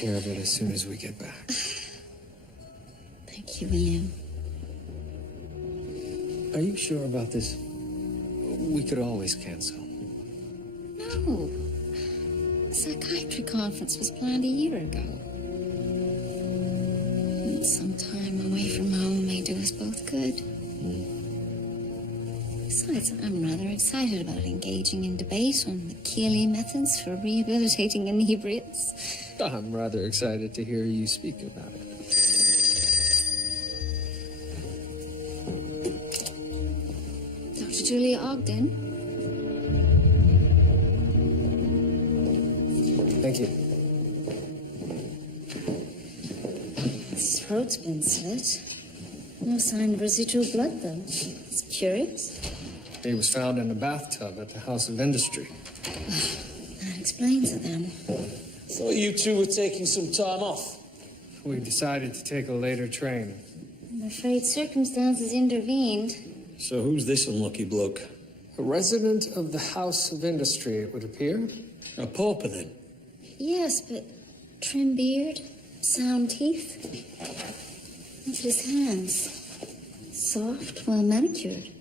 care of it as soon as we get back. Thank you, William. Are you sure about this? We could always cancel. No. The psychiatry conference was planned a year ago. Some time away from home may do us both good. Besides, I'm rather excited about engaging in debate on the Keeley methods for rehabilitating inebriates. I'm rather excited to hear you speak about it. Dr. Julia Ogden. Thank you. His throat's been slit. No sign of residual blood, though. It's curious. He was found in a bathtub at the House of Industry. That explains it, then. Thought you two were taking some time off. We decided to take a later train. I'm afraid circumstances intervened. So who's this unlucky bloke? A resident of the House of Industry, it would appear. A pauper, then? Yes, but trim beard, sound teeth. Look at his hands. Soft, well manicured.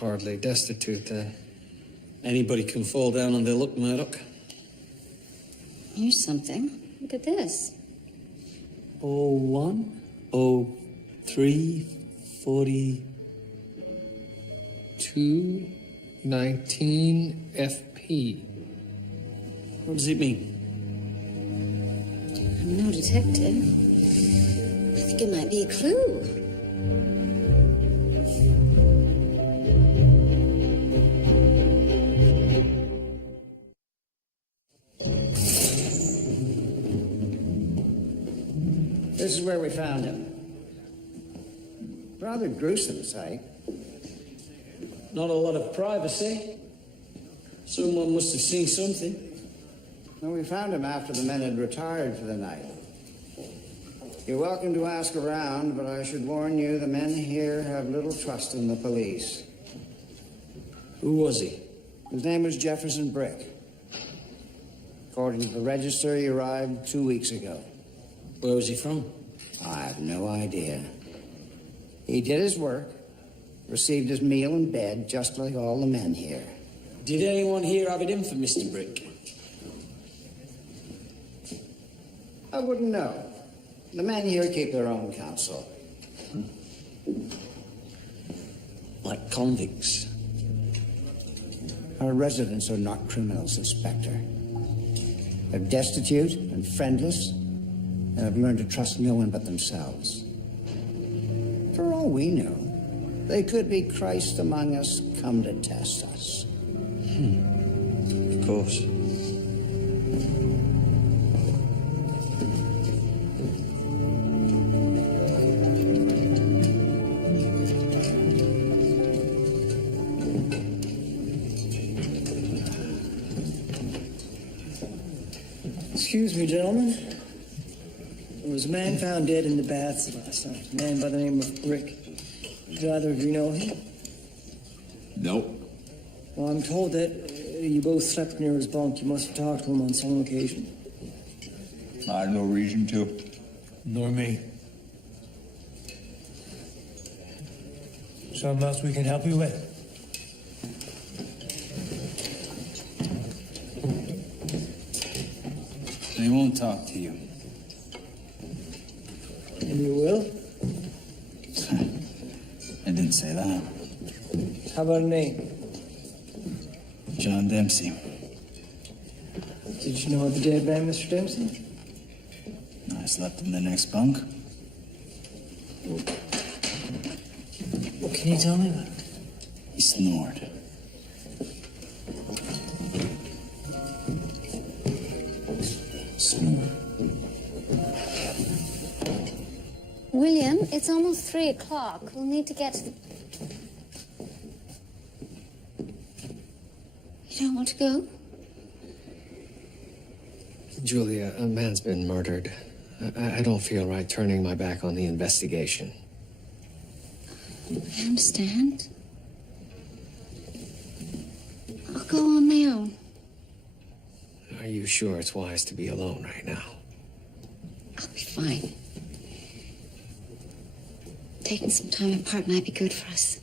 Hardly destitute, then. Anybody can fall down on their luck, Murdoch. Here's something. Look at this. 01, 03, 40... 219 FP. What does it mean? I'm no detective. I think it might be a clue. This is where we found him. Rather gruesome sight. Not a lot of privacy. Someone must have seen something. Well, we found him after the men had retired for the night. You're welcome to ask around, but I should warn you the men here have little trust in the police. Who was he? His name was Jefferson Brick. According to the register, he arrived 2 weeks ago. Where was he from? I have no idea. He did his work, received his meal in bed, just like all the men here. Did anyone here have it in for Mr. Brick? I wouldn't know. The men here keep their own counsel. Like convicts? Our residents are not criminals, Inspector. They're destitute and friendless, and have learned to trust no one but themselves. For all we know, they could be Christ among us, come to test us. Of course. Excuse me, gentlemen. There was a man found dead in the baths last night. A man by the name of Brick. Did either of you know him? No. Well, I'm told that you both slept near his bunk. You must have talked to him on some occasion. I had no reason to. Nor me. Something else we can help you with? They won't talk to you. And you will? I didn't say that. How about a name? John Dempsey. Did you know the dead man, Mr. Dempsey? I slept in the next bunk. What can you tell me about it? He snored. William, it's almost 3 o'clock. We'll need to get to the... You don't want to go? Julia, a man's been murdered. I don't feel right turning my back on the investigation. I understand. I'll go on my own. Are you sure it's wise to be alone right now? I'll be fine. Taking some time apart might be good for us.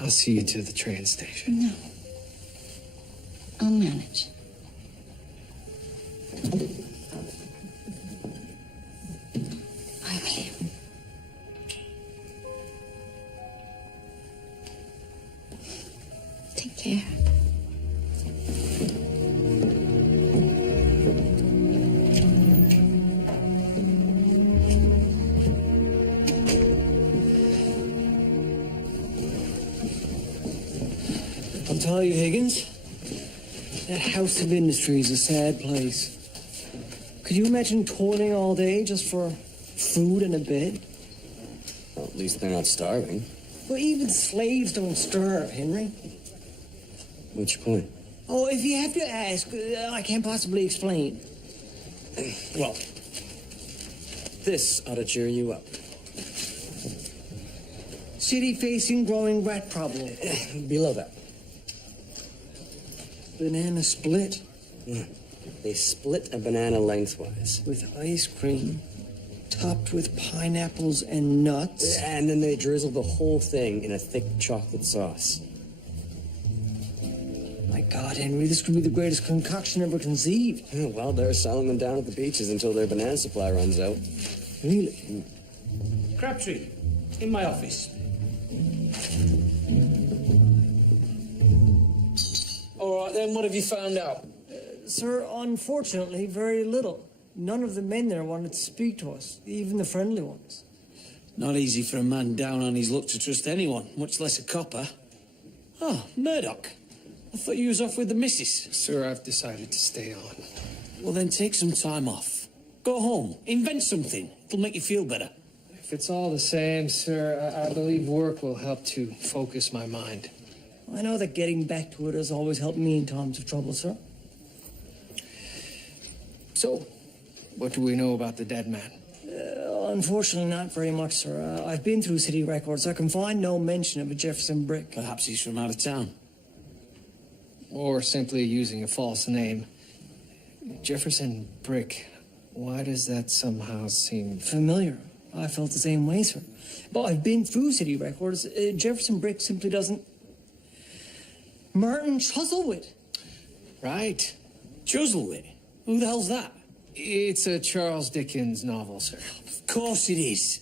I'll see you to the train station. No. I'll manage. Bye, William. Take care. I'll tell you, Higgins, that House of Industry is a sad place. Could you imagine toiling all day just for food and a bed? Well, at least they're not starving. Well, even slaves don't starve, Henry. What's your point? Oh, if you have to ask, I can't possibly explain. Well, this ought to cheer you up. City facing growing rat problem. Below that. Banana split They split a banana lengthwise. with ice cream, topped with pineapples and nuts. And then they drizzle the whole thing in a thick chocolate sauce. My God, Henry, this could be the greatest concoction ever conceived. Well, they're selling them down at the beaches until their banana supply runs out. Really? Crabtree, in my office. All right, then, what have you found out? Sir, unfortunately, very little. None of the men there wanted to speak to us, even the friendly ones. Not easy for a man down on his luck to trust anyone, much less a copper. Oh, Murdoch. I thought you was off with the missus. Sir, I've decided to stay on. Well, then take some time off. Go home. Invent something. It'll make you feel better. If it's all the same, sir, I believe work will help to focus my mind. I know that getting back to it has always helped me in times of trouble, sir. So, what do we know about the dead man? Unfortunately, not very much, sir. I've been through city records. I can find no mention of a Jefferson Brick. Perhaps he's from out of town. Or simply using a false name. Jefferson Brick. Why does that somehow seem Familiar. I felt the same way, sir. But I've been through city records. Jefferson Brick simply doesn't... Martin Chuzzlewit. right? Chuzzlewit? Who the hell's that? It's a Charles Dickens novel, sir. Of course it is.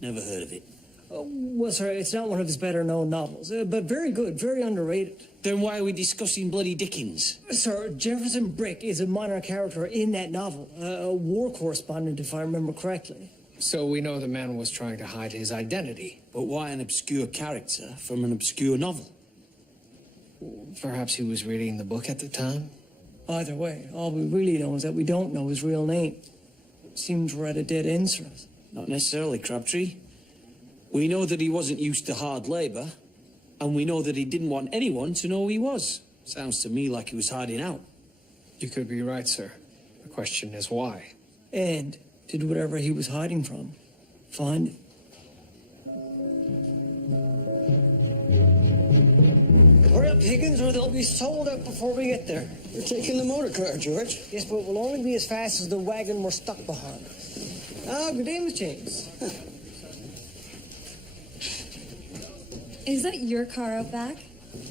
Never heard of it. Well, sir, it's not one of his better-known novels, but very good, very underrated. Then why are we discussing bloody Dickens? Sir, Jefferson Brick is a minor character in that novel, a war correspondent, if I remember correctly. So we know the man was trying to hide his identity. But why an obscure character from an obscure novel? Perhaps he was reading the book at the time? Either way, all we really know is that we don't know his real name. Seems we're at a dead end, sir. Not necessarily, Crabtree. We know that he wasn't used to hard labor, and we know that he didn't want anyone to know who he was. Sounds to me like he was hiding out. You could be right, sir. The question is why. And did whatever he was hiding from find it. Hurry up, Higgins, or they'll be sold out before we get there. We're taking the motor car, George. Yes, but we'll only be as fast as the wagon we're stuck behind. Ah, good day, Miss James. Is that your car out back?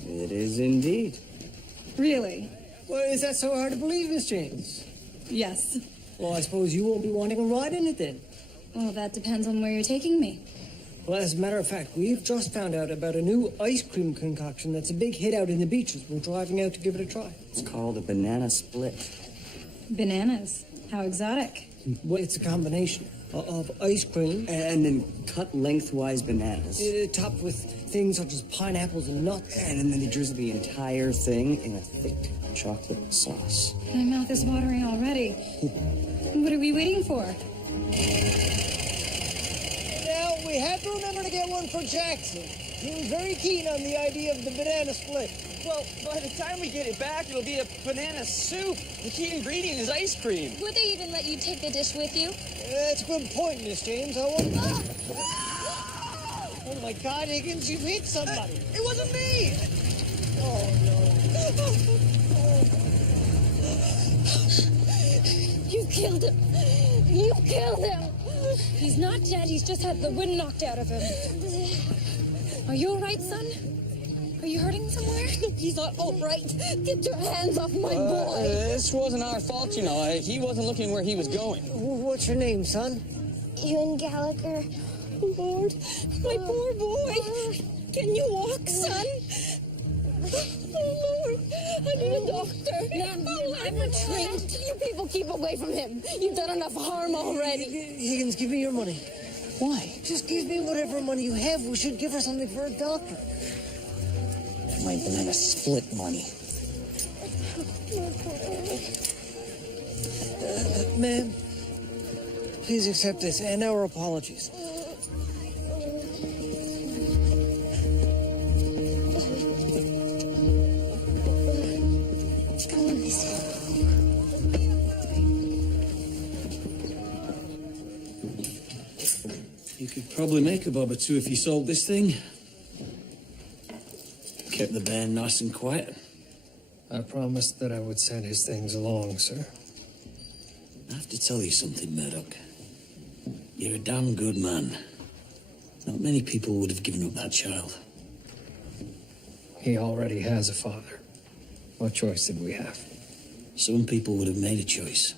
It is indeed. Really? Well, is that so hard to believe, Miss James? Yes. Well, I suppose you won't be wanting a ride in it then. Well, that depends on where you're taking me. Well, as a matter of fact, we've just found out about a new ice cream concoction that's a big hit out in the beaches. We're driving out to give it a try. It's called a banana split. Bananas. How exotic. Well, it's a combination of ice cream And then cut lengthwise bananas. topped with things such as pineapples and nuts. And then they drizzle the entire thing in a thick chocolate sauce. My mouth is watering already. What are we waiting for? Now, we have to remember to get one for Jackson. He was very keen on the idea of the banana split. Well, by the time we get it back, it'll be a banana soup. The key ingredient is ice cream. Would they even let you take the dish with you? That's a good point, Miss James. I wonder... Oh, my God, Higgins, you've hit somebody. It wasn't me! Oh, no. You killed him. You killed him! He's not dead, he's just had the wind knocked out of him. Are you alright, son? Are you hurting somewhere? He's not all right. Get your hands off my boy! This wasn't our fault, you know. He wasn't looking where he was going. What's your name, son? Ewan Gallagher. Lord, my poor boy. Can you walk, son? Oh, Lord, I need a doctor. Ma'am, I'm not trained. You people keep away from him. You've done enough harm already. Higgins, give me your money. Why? Just give me whatever money you have. We should give her something for a doctor. My banana split money. Ma'am, please accept this and our apologies. You could probably make a bob or two if you sold this thing. Kept the band nice and quiet. I promised that I would send his things along, sir. I have to tell you something, Murdoch. You're a damn good man. Not many people would have given up that child. He already has a father. What choice did we have? Some people would have made a choice.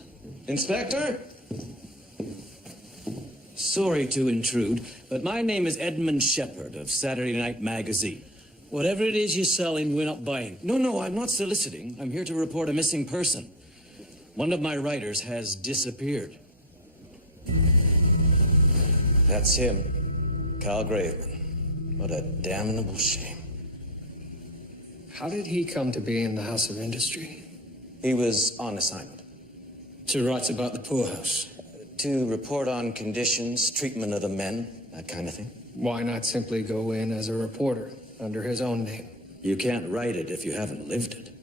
Inspector? Sorry to intrude, but my name is Edmund Shepherd of Saturday Night Magazine. Whatever it is you're selling, we're not buying. No, I'm not soliciting. I'm here to report a missing person. One of my writers has disappeared. That's him, Kyle Graveman. What a damnable shame. How did he come to be in the House of Industry? He was on assignment. To write about the poorhouse. To report on conditions, treatment of the men, that kind of thing. Why not simply go in as a reporter under his own name? You can't write it if you haven't lived it.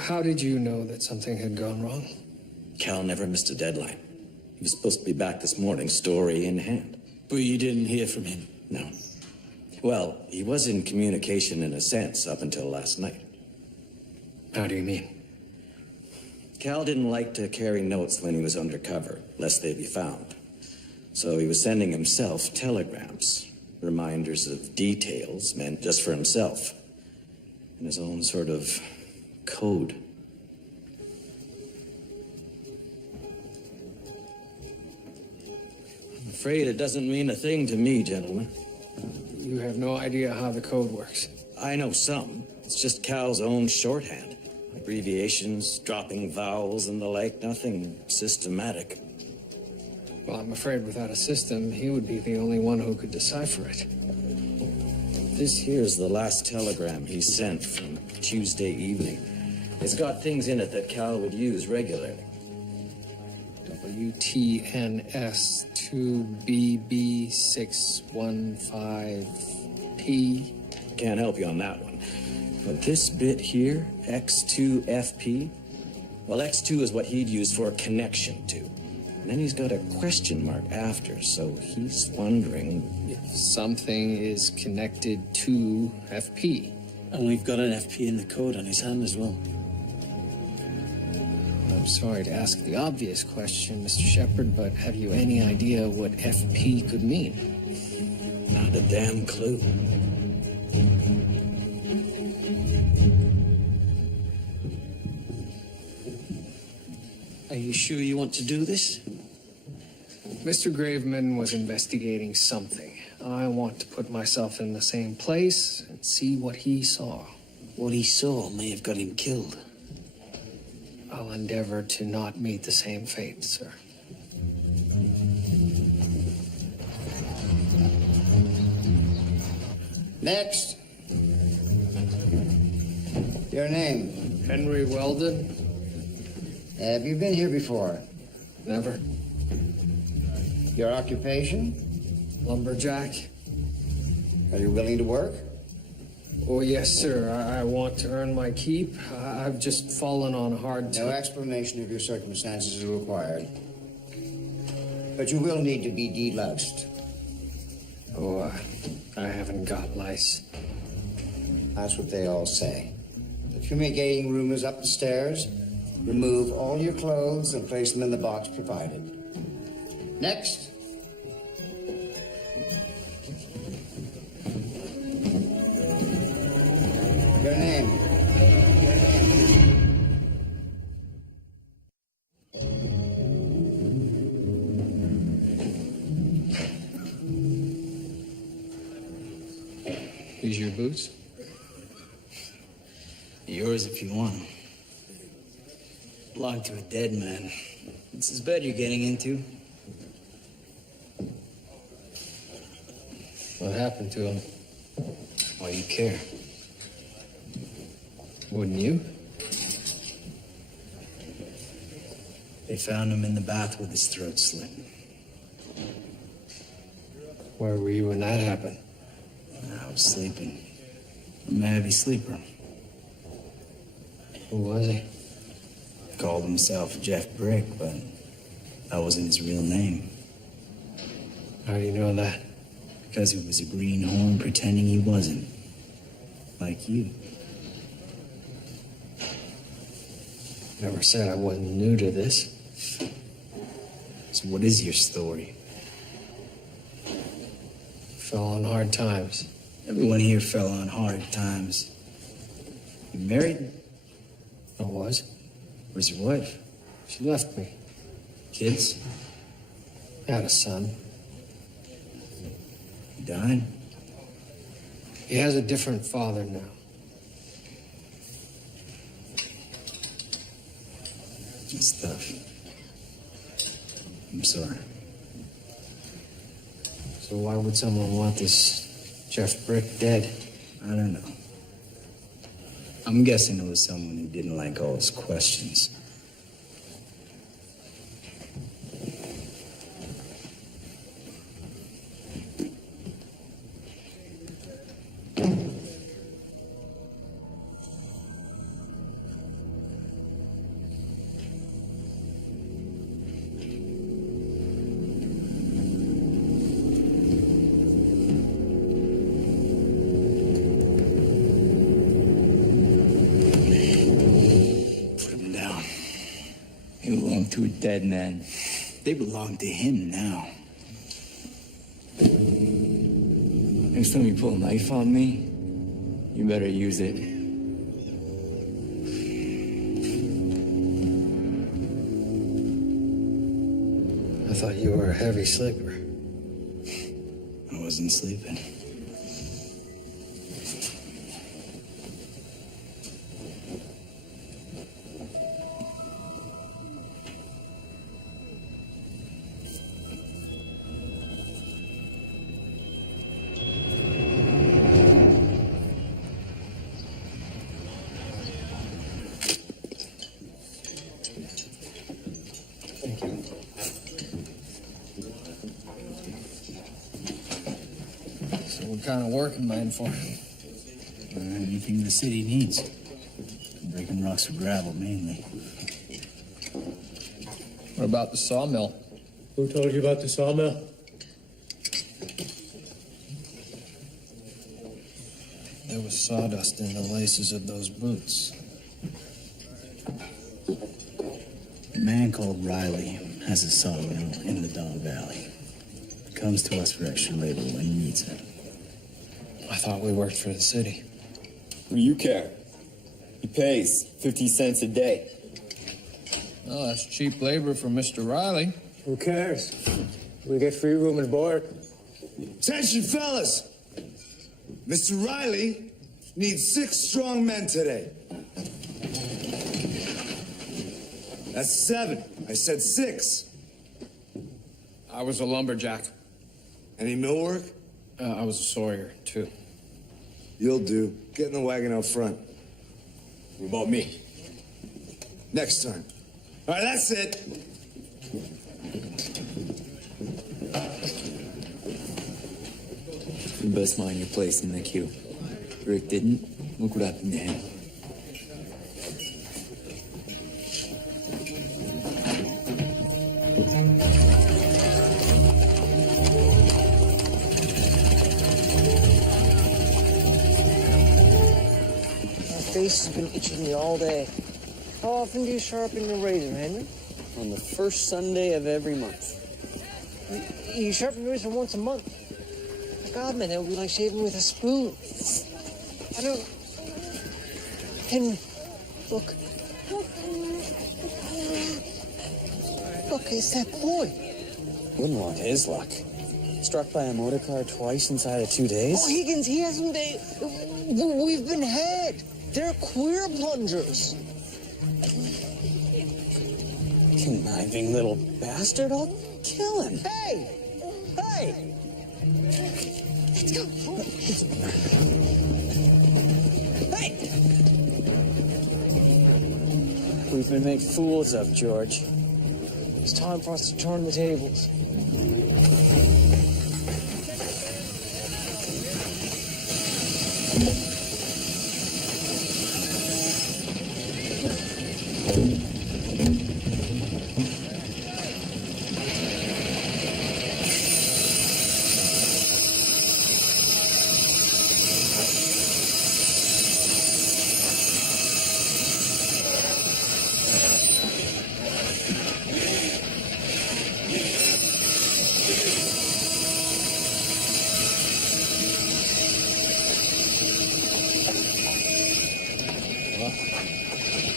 How did you know that something had gone wrong? Cal never missed a deadline. He was supposed to be back this morning, story in hand. But you didn't hear from him? No. Well, he was in communication in a sense up until last night. How do you mean? Cal didn't like to carry notes when he was undercover, lest they be found. So he was sending himself telegrams, reminders of details meant just for himself, in his own sort of code. I'm afraid it doesn't mean a thing to me, gentlemen. You have no idea how the code works. I know some. It's just Cal's own shorthand. Abbreviations, dropping vowels and the like, nothing systematic. Well, I'm afraid without a system, he would be the only one who could decipher it. This here's the last telegram he sent from Tuesday evening. It's got things in it that Cal would use regularly. WTNS 2BB615P. Can't help you on that one. But this bit here, X2FP, well, X2 is what he'd use for a connection to. And then he's got a question mark after, so he's wondering if something is connected to FP. And we've got an FP in the code on his hand as well. I'm sorry to ask the obvious question, Mr. Shepherd, but have you any idea what FP could mean? Not a damn clue. Are you sure you want to do this? Mr. Graveman was investigating something. I want to put myself in the same place and see what he saw. What he saw may have got him killed. I'll endeavor to not meet the same fate, sir. Next. Your name? Henry Weldon? Have you been here before? Never. Your occupation? Lumberjack? Are you willing to work? Oh, yes, sir. I want to earn my keep. I've just fallen on hard No times. explanation of your circumstances is required. But you will need to be deloused. Oh, I haven't got lice. That's what they all say. The fumigating room is up the stairs. Remove all your clothes and place them in the box provided. Next. Your name. These your boots? Yours if you want 'em. Belong to a dead man. It's his bed you're getting into. What happened to him? Why do you care? Wouldn't you? They found him in the bath with his throat slit. Where were you when that happened? I was sleeping. I'm a heavy sleeper. Who was he? Called himself Jeff Brick, but that wasn't his real name. How do you know that? Because he was a greenhorn pretending he wasn't. Like you. Never said I wasn't new to this. So what is your story? Fell on hard times. Everyone here fell on hard times. You married? I was. Where's your wife? She left me. Kids? Had a son. He died? He has a different father now. It's tough. I'm sorry. So why would someone want this Jeff Brick dead? I don't know. I'm guessing it was someone who didn't like all his questions. To a dead man. They belong to him now. Next time you pull a knife on me, you better use it. I thought you were a heavy sleeper. I wasn't sleeping. What kind of work am I in for? Anything the city needs. Breaking rocks for gravel, mainly. What about the sawmill? Who told you about the sawmill? There was sawdust in the laces of those boots. A man called Riley has a sawmill in the Don Valley. Comes to us for extra labor when he needs it. I thought we worked for the city. What do you care? He pays 50 cents a day. Oh, that's cheap labor for Mr. Riley. Who cares? We get free room and board. Attention, fellas! Mr. Riley needs 6 strong men today. That's 7. I said 6. I was a lumberjack. Any mill work? I was a sawyer, too. You'll do. Get in the wagon out front. What about me? Next time. All right, that's it. You best mind your place in the queue. Rick didn't. Look what happened to him. My face has been itching me all day. Oh, how often do you sharpen your razor, Henry? On the first Sunday of every month. You sharpen your razor once a month. My God, man, that would be like shaving with a spoon. I don't... Henry, look. Look, it's that boy. Wouldn't want his luck. Struck by a motor car twice inside of 2 days? Oh, Higgins, he hasn't been... We've been had. They're queer plungers. Conniving little bastard. I'll kill him. Hey! Hey! Let's go. Hey! We've been made fools of, George. It's time for us to turn the tables.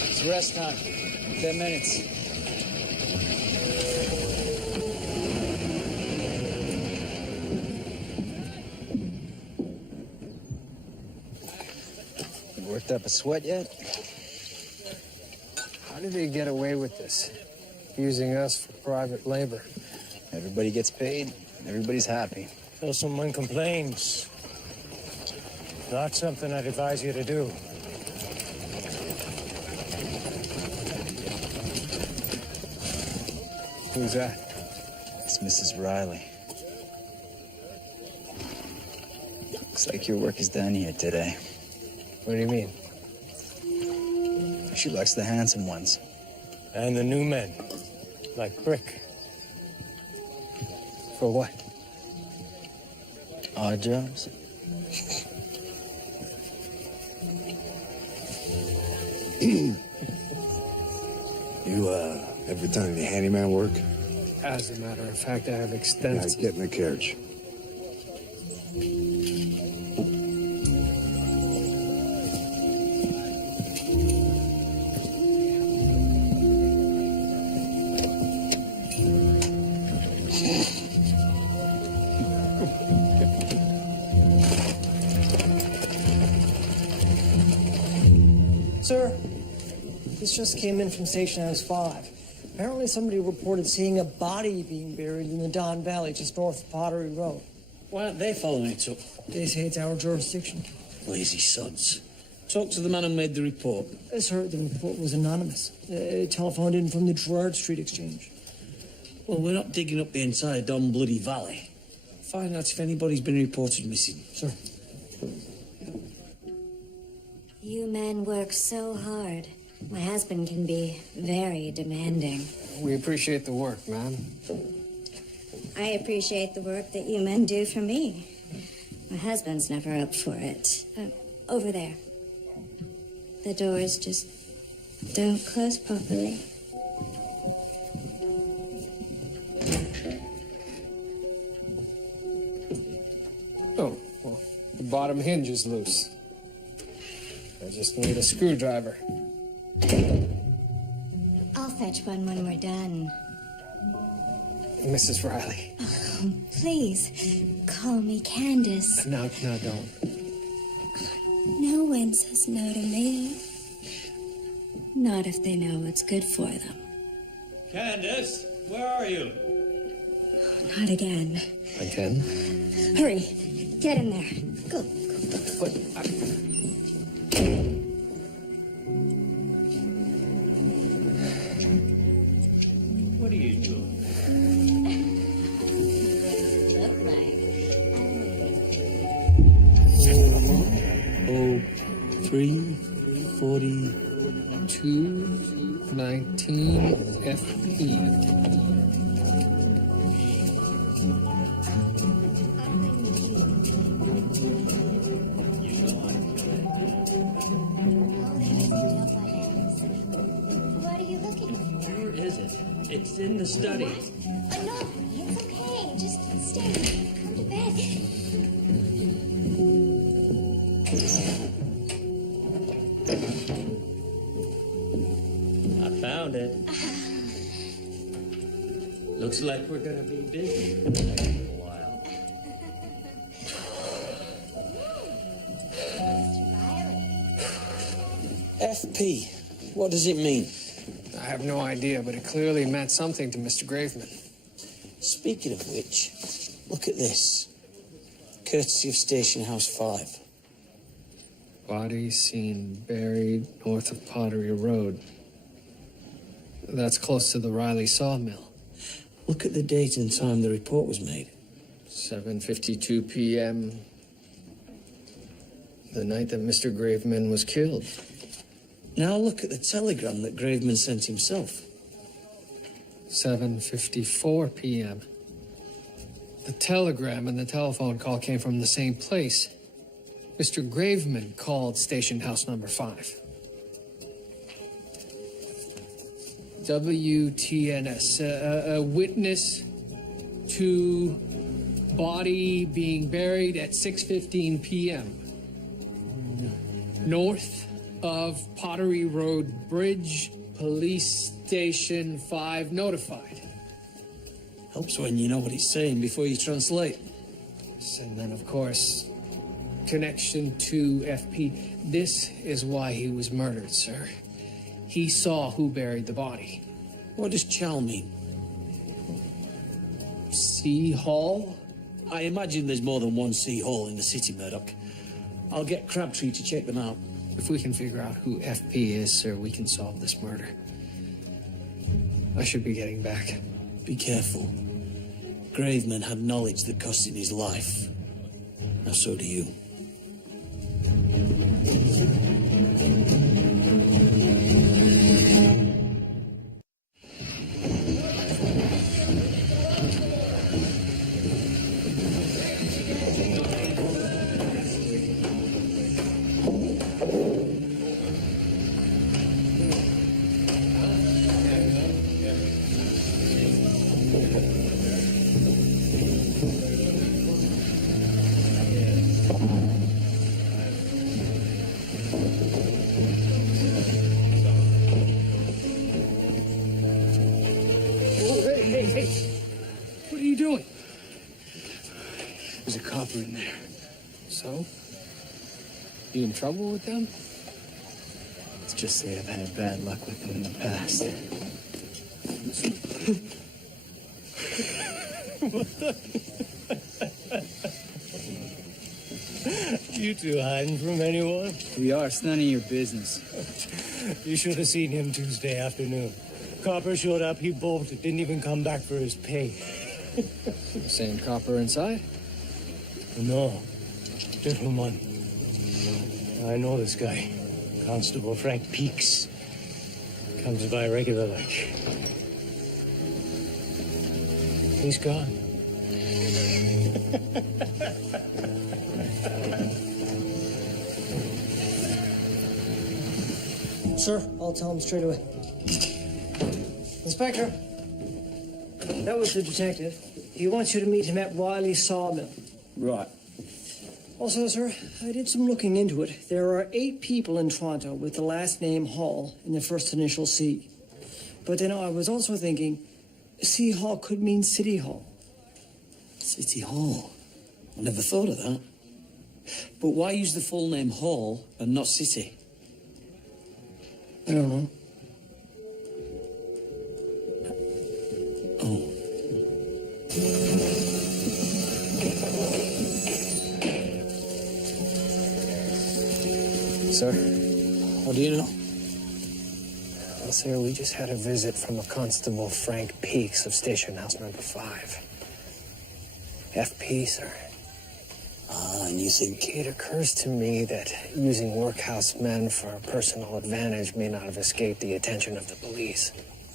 It's rest time. 10 minutes. You worked up a sweat yet? How did they get away with this? Using us for private labor. Everybody gets paid, everybody's happy. Till someone complains. Not something I'd advise you to do. Who's that? It's Mrs. Riley. Looks like your work is done here today. What do you mean? She likes the handsome ones. And the new men, like Brick. For what? Odd jobs? You, ever done any handyman work? As a matter of fact, I have Yeah, extensive... get in the carriage. Sir, this just came in from Station House 5. Apparently somebody reported seeing a body being buried in the Don Valley just north of Pottery Road. Why aren't they following it up? They say it's our jurisdiction. Lazy sods. Talk to the man who made the report. Sir, the report was anonymous. Telephoned in from the Gerard Street Exchange. Well, we're not digging up the inside Don Bloody Valley. Find out if anybody's been reported missing. Sir. You men work so hard. My husband can be very demanding. We appreciate the work, ma'am. I appreciate the work that you men do for me. My husband's never up for it. Over there. The doors just don't close properly. Oh, well, the bottom hinge is loose. I just need a screwdriver. I'll fetch one when we're done. Mrs. Riley. Oh, please, call me Candace. No, don't. No one says no to me. Not if they know what's good for them. Candace, where are you? Not again. Again? Hurry, get in there. Go. What are you doing? Look like. 034219FE. in the study. No, it's okay. Just stay. Come to bed. I found it. Looks like we're gonna be busy for the next little while. FP. What does it mean? I have no idea, but it clearly meant something to Mr. Graveman. Speaking of which, look at this. Courtesy of Station House 5. Body seen buried north of Pottery Road. That's close to the Riley sawmill. Look at the date and time the report was made. 7:52 p.m. The night that Mr. Graveman was killed. Now look at the telegram that Graveman sent himself. 7:54 p.m. The telegram and the telephone call came from the same place. Mr. Graveman called station house number 5. WTNS, a witness to body being buried at 6:15 p.m. north of Pottery Road Bridge, Police Station 5 notified. Helps when you know what he's saying before you translate. And then, of course, connection to FP. This is why he was murdered, sir. He saw who buried the body. What does chow mean? Sea Hall? I imagine there's more than one sea hall in the city, Murdoch. I'll get Crabtree to check them out. If we can figure out who FP is, sir, we can solve this murder. I should be getting back. Be careful. Graveman had knowledge that cost him his life. Now so do you. Hey, what are you doing? There's a copper in there. So? You in trouble with them? Let's just say I've had bad luck with them in the past. You two hiding from anyone? We are. It's none of your business. You should have seen him Tuesday afternoon. Copper showed up, he bolted, didn't even come back for his pay. Same copper inside? No, different one. I know this guy, Constable Frank Peaks. Comes by regular like. He's gone. Sir, I'll tell him straight away. Inspector, that was the detective. He wants you to meet him at Riley Sawmill. Right. Also, sir, I did some looking into it. There are 8 people in Toronto with the last name Hall in the first initial C. But then I was also thinking, C Hall could mean City Hall. City Hall. I never thought of that. But why use the full name Hall and not City? I don't know. Oh. Sir? What do you know? Well, sir, we just had a visit from a Constable Frank Peaks of Station House number 5. FP, sir. Ah, and you think... It occurs to me that using workhouse men for personal advantage may not have escaped the attention of the police.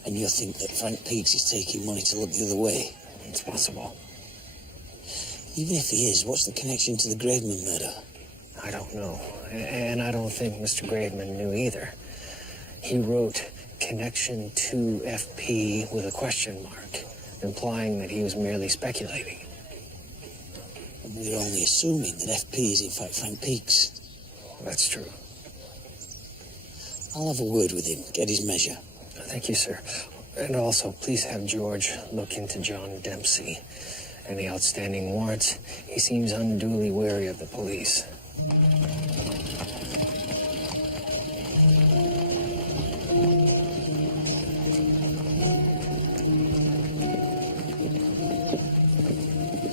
And you think that Frank Peaks is taking money to look the other way? It's possible. Even if he is, what's the connection to the Graveman murder? I don't know. And I don't think Mr. Graveman knew either. He wrote connection to FP with a question mark, implying that he was merely speculating. We're only assuming that FP is in fact Frank Peaks. That's true. I'll have a word with him, get his measure. Thank you, sir. And also, please have George look into John Dempsey. Any outstanding warrants? He seems unduly wary of the police.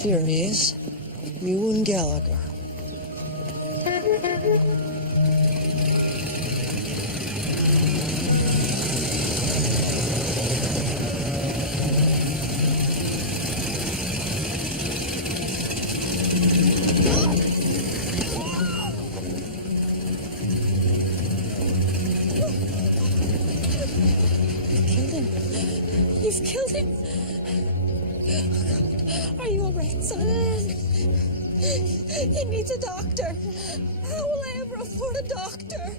There he is. Ewan Gallagher. You've killed him. Are you all right, son? He needs a doctor. How will I ever afford a doctor?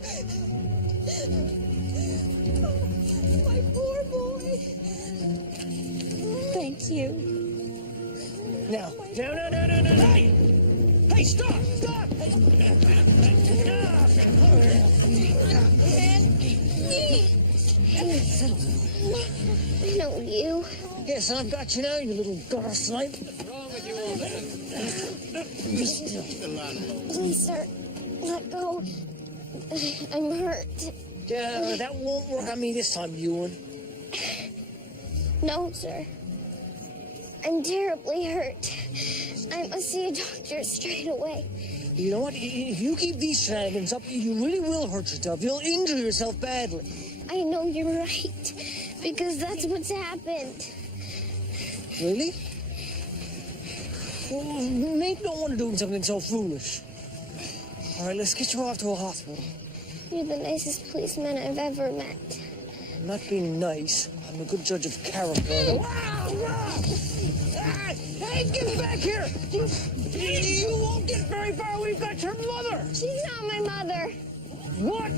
Oh, my poor boy. Thank you. Now. No. Hey, stop! Stop! I know you. Yes, I've got you now, you little gutter snipe. Please, sir, let go. I'm hurt. Yeah, that won't work on me this time, Ewan. No, sir. I'm terribly hurt. I must see a doctor straight away. You know what? If you keep these shenanigans up, you really will hurt yourself. You'll injure yourself badly. I know you're right, because that's what's happened. Really? Well, maybe don't want to do something so foolish. All right, let's get you off to a hospital. You're the nicest policeman I've ever met. I'm not being nice. I'm a good judge of character. Hey, get back here! You won't get very far. We've got your mother. She's not my mother. What?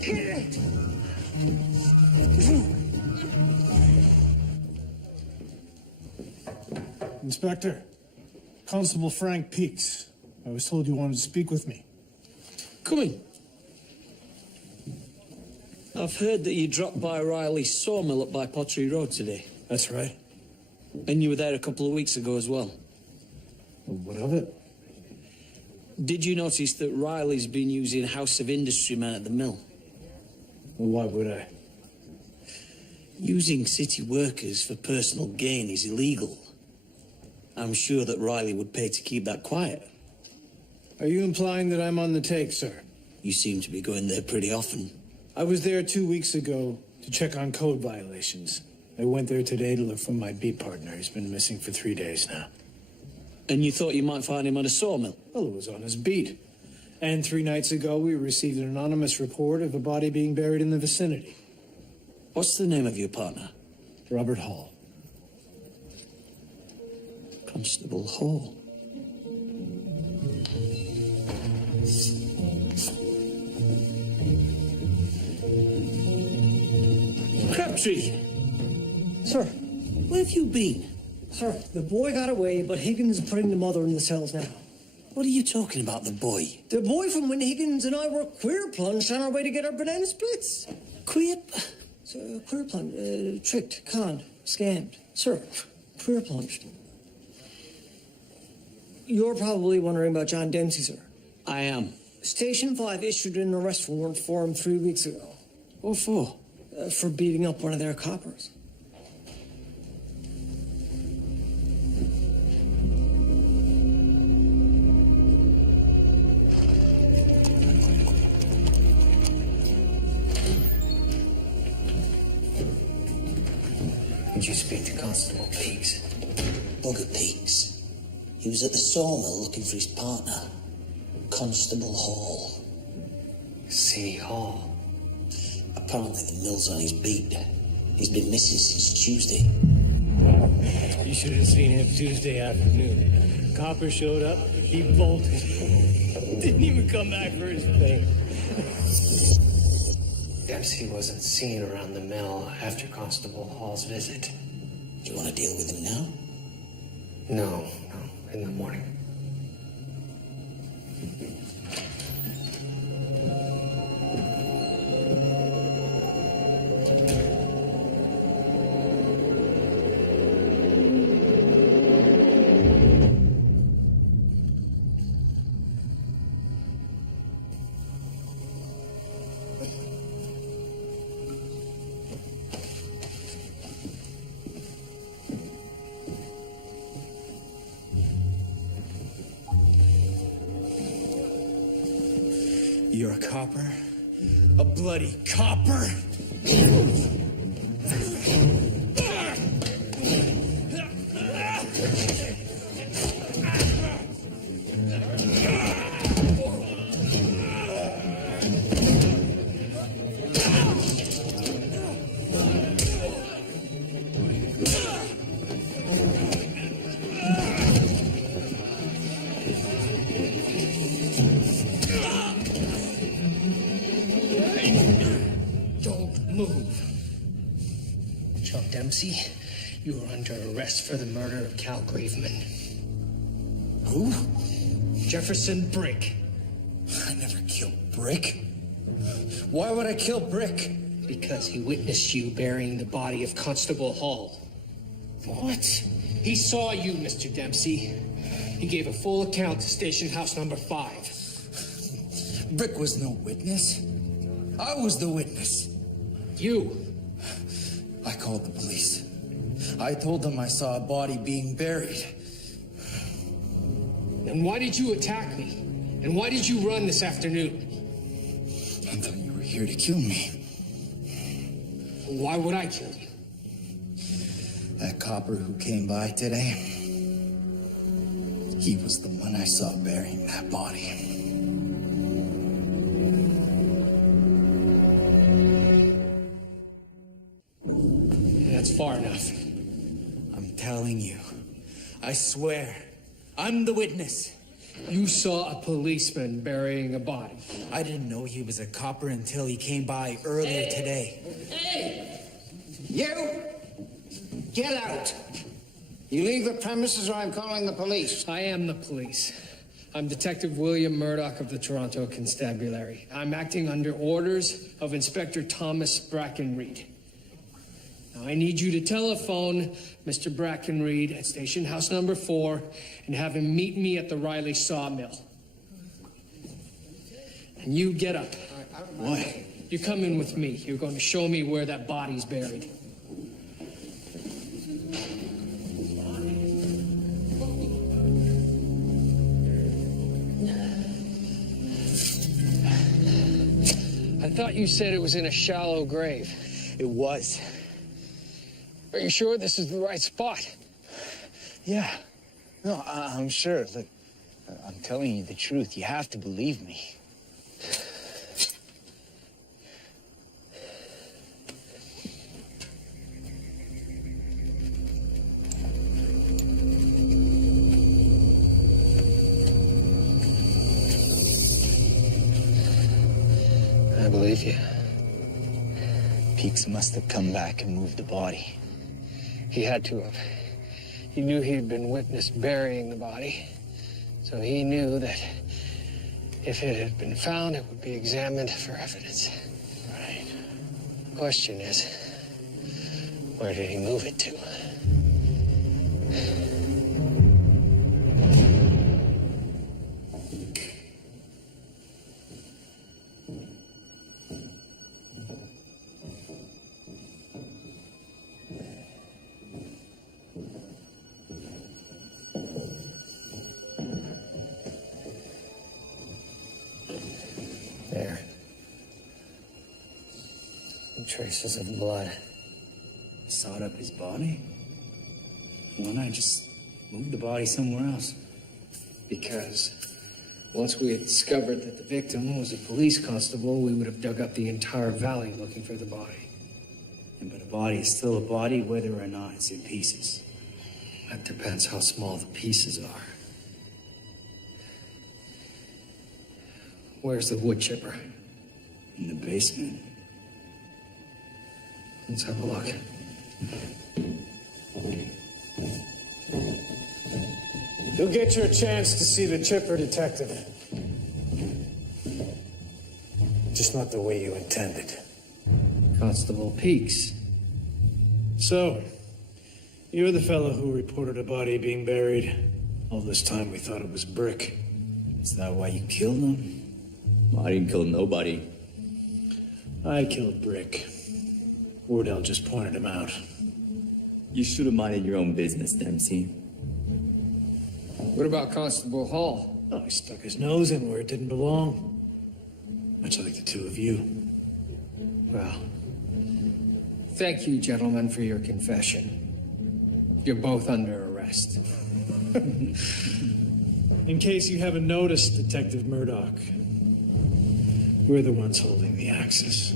Kid. Inspector, Constable Frank Peaks. I was told you wanted to speak with me. Come in. I've heard that you dropped by Riley's sawmill up by Pottery Road today. That's right. And you were there a couple of weeks ago as well. Well, what of it? Did you notice that Riley's been using House of Industry men at the mill? Well, why would I? Using city workers for personal gain is illegal. I'm sure that Riley would pay to keep that quiet. Are you implying that I'm on the take, sir? You seem to be going there pretty often. I was there 2 weeks ago to check on code violations. I went there today to look for my beat partner. He's been missing for 3 days now. And you thought you might find him at a sawmill? Well, it was on his beat. And 3 nights ago, we received an anonymous report of a body being buried in the vicinity. What's the name of your partner? Robert Hall. Constable Hall. Crabtree! Sir. Where have you been? Sir, the boy got away, but Higgins is putting the mother in the cells now. What are you talking about, the boy? The boy from when Higgins and I were queer plunged on our way to get our banana splits. Queer? Queer plunged. Tricked, conned, scammed. Sir, queer plunged. You're probably wondering about John Dempsey, sir. I am. Station 5 issued an arrest warrant for him 3 weeks ago. What for? For beating up one of their coppers. Did you speak to Constable Peaks? Bugger Peaks. He was at the sawmill looking for his partner, Constable Hall. C. Hall. Apparently the mill's on his beat. He's been missing since Tuesday. You should have seen him Tuesday afternoon. Copper showed up, he bolted. Didn't even come back for his pay. Dempsey wasn't seen around the mill after Constable Hall's visit. Do you want to deal with him now? No, in the morning. You're a copper? A bloody copper? Dempsey, you are under arrest for the murder of Cal Graveman. Who? Jefferson Brick. I never killed Brick. Why would I kill Brick? Because he witnessed you burying the body of Constable Hall. What? He saw you, Mr. Dempsey. He gave a full account to Station House number 5. Brick was no witness. I was the witness. You. I called the police. I told them I saw a body being buried. Then why did you attack me? And why did you run this afternoon? I thought you were here to kill me. Why would I kill you? That copper who came by today, he was the one I saw burying that body. That's far enough. I'm telling you, I swear, I'm the witness. You saw a policeman burying a body. I didn't know he was a copper until he came by earlier today. Hey! You! Get out! You leave the premises or I'm calling the police. I am the police. I'm Detective William Murdoch of the Toronto Constabulary. I'm acting under orders of Inspector Thomas Brackenreed. Now, I need you to telephone Mr. Brackenreed at Station House number 4 and have him meet me at the Riley Sawmill. And you get up. What? You come in with me. You're going to show me where that body's buried. I thought you said it was in a shallow grave. It was. Are you sure this is the right spot? Yeah. No, I'm sure. Look, I'm telling you the truth. You have to believe me. I believe you. Peaks must have come back and moved the body. He had to have. He knew he'd been witnessed burying the body. So he knew that if it had been found, it would be examined for evidence. Right. The question is, where did he move it to? There. Some traces of blood. Sawed up his body? Why not just move the body somewhere else? Because once we had discovered that the victim was a police constable, we would have dug up the entire valley looking for the body. But a body is still a body, whether or not it's in pieces. That depends how small the pieces are. Where's the wood chipper? In the basement. Let's have a look. You'll get your chance to see the chipper, Detective. Just not the way you intended. Constable Peaks. So, you're the fellow who reported a body being buried. All this time we thought it was Brick. Is that why you killed him? I didn't kill nobody. I killed Brick. Wardell just pointed him out. You should have minded your own business, Dempsey. What about Constable Hall? Oh, he stuck his nose in where it didn't belong. Much like the two of you. Well, thank you, gentlemen, for your confession. You're both under arrest. In case you haven't noticed, Detective Murdoch, we're the ones holding the axes.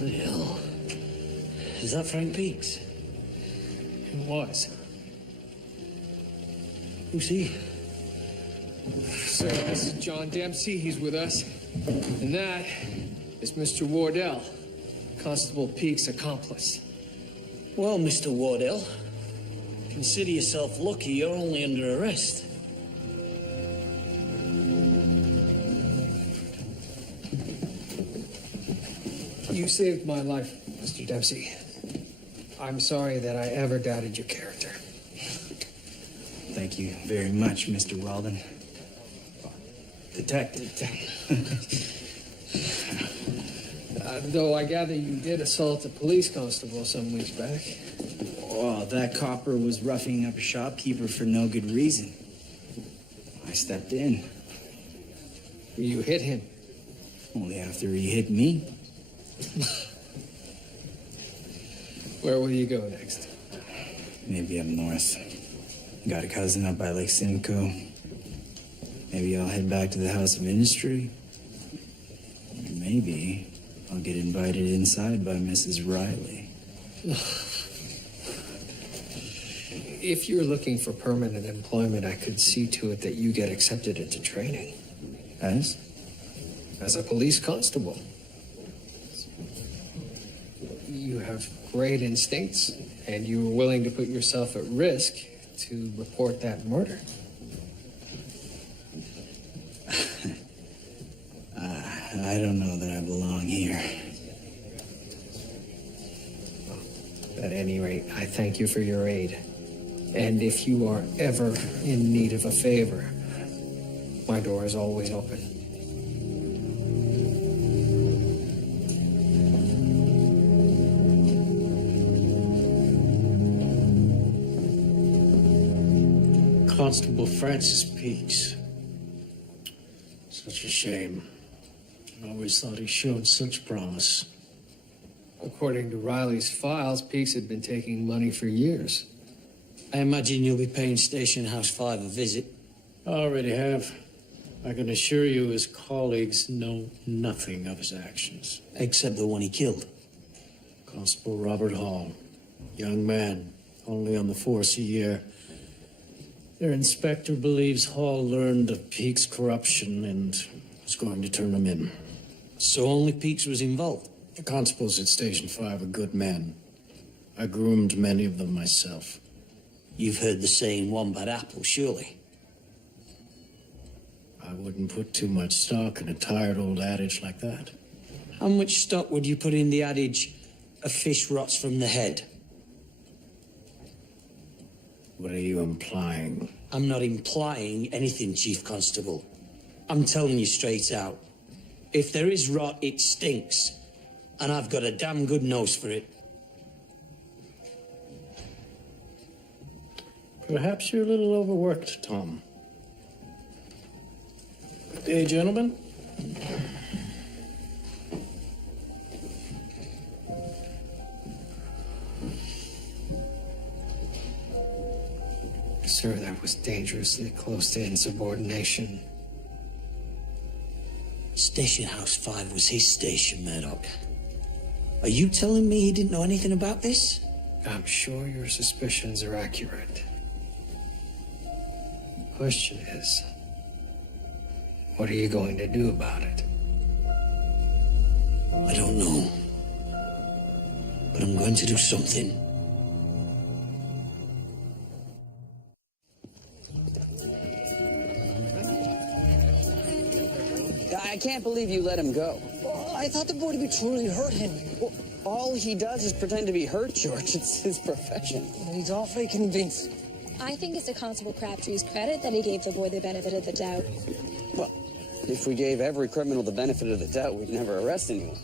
The hell? Is that Frank Peaks? It was. Who's he? So, this is John Dempsey. He's with us. And that is Mr. Wardell, Constable Peaks' accomplice. Well, Mr. Wardell, consider yourself lucky you're only under arrest. You saved my life, Mr. Dempsey. I'm sorry that I ever doubted your character. Thank you very much, Mr. Walden. Detective. Though I gather you did assault a police constable some weeks back. Oh, that copper was roughing up a shopkeeper for no good reason. I stepped in. You hit him. Only after he hit me. Where will you go next? Maybe up north. Got a cousin up by Lake Simcoe. Maybe I'll head back to the House of Industry. Or maybe I'll get invited inside by Mrs. Riley. If you're looking for permanent employment, I could see to it that you get accepted into training. As? As a police constable. You have great instincts, and you were willing to put yourself at risk to report that murder. I don't know that I belong here. At any rate, I thank you for your aid. And if you are ever in need of a favor, my door is always open. Constable Francis Peaks. Such a shame. I always thought he showed such promise. According to Riley's files, Peaks had been taking money for years. I imagine you'll be paying Station House 5 a visit. I already have. I can assure you his colleagues know nothing of his actions. Except the one he killed. Constable Robert Hall. Young man, only on the force a year. Their inspector believes Hall learned of Peake's corruption and is going to turn him in. So only Peake's was involved? The constables at Station 5 are good men. I groomed many of them myself. You've heard the saying, one bad apple, surely? I wouldn't put too much stock in a tired old adage like that. How much stock would you put in the adage, a fish rots from the head? What are you implying? I'm not implying anything, Chief Constable. I'm telling you straight out. If there is rot, it stinks. And I've got a damn good nose for it. Perhaps you're a little overworked, Tom. Good day, gentlemen. Sir, that was dangerously close to insubordination. Station House 5 was his station, Murdoch. Are you telling me he didn't know anything about this? I'm sure your suspicions are accurate. The question is, what are you going to do about it? I don't know. But I'm going to do something. I can't believe you let him go. Well, I thought the boy to be truly hurt, Henry. Well, all he does is pretend to be hurt, George. It's his profession. He's awfully convinced. I think it's to Constable Crabtree's credit that he gave the boy the benefit of the doubt. Well, if we gave every criminal the benefit of the doubt, we'd never arrest anyone.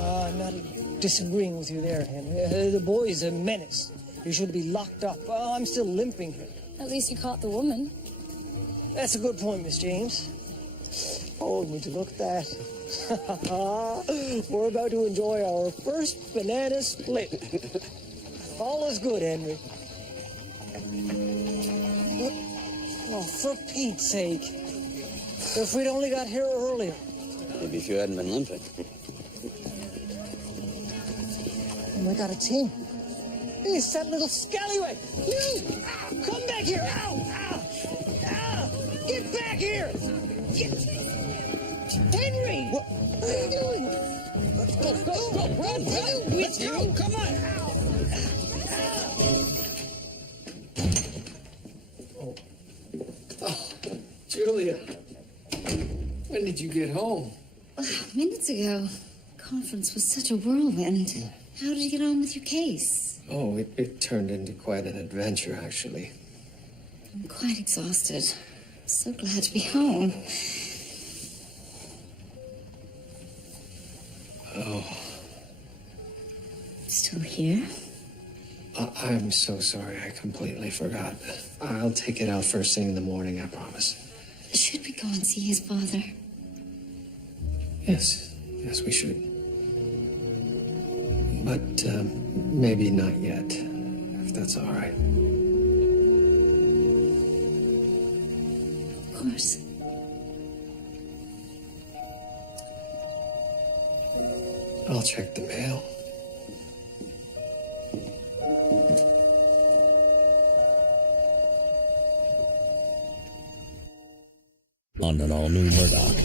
I'm not disagreeing with you there, Henry. The boy is a menace. He should be locked up. I'm still limping here. At least you caught the woman. That's a good point, Miss James. Oh, would you look at that? We're about to enjoy our first banana split. All is good, Henry. Oh, for Pete's sake. If we'd only got here earlier. Maybe if you hadn't been limping. Oh, I got a team. It's that little scallywag. You! Come back here! Ow! Ow! Ow! Get back here! Get... Henry! What are you doing? Let's go! Run! With you! Come on! Oh, Julia. When did you get home? Minutes ago. Conference was such a whirlwind. How did you get on with your case? Oh, it turned into quite an adventure, actually. I'm quite exhausted. So glad to be home. Oh. Still here? I'm so sorry. I completely forgot. I'll take it out first thing in the morning, I promise. Should we go and see his father? Yes. Yes, we should. But maybe not yet, if that's all right. Of course. I'll check the mail. On an all-new Murdoch,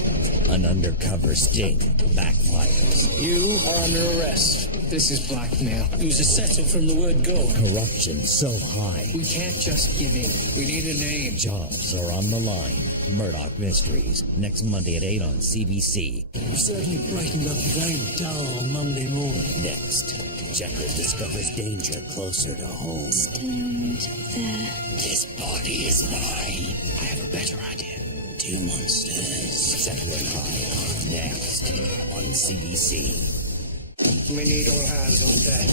an undercover sting backfires. You are under arrest. This is blackmail. It was a settle from the word go. Corruption so high. We can't just give in. We need a name. Jobs are on the line. Murdoch Mysteries, next Monday at 8 on CBC. You're certainly brightened up a very dull Monday morning. Next, Jekyll discovers danger closer to home. Stand there. This body is mine. I have a better idea. Two monsters. Settling high. Next on CBC. We need all hands on deck.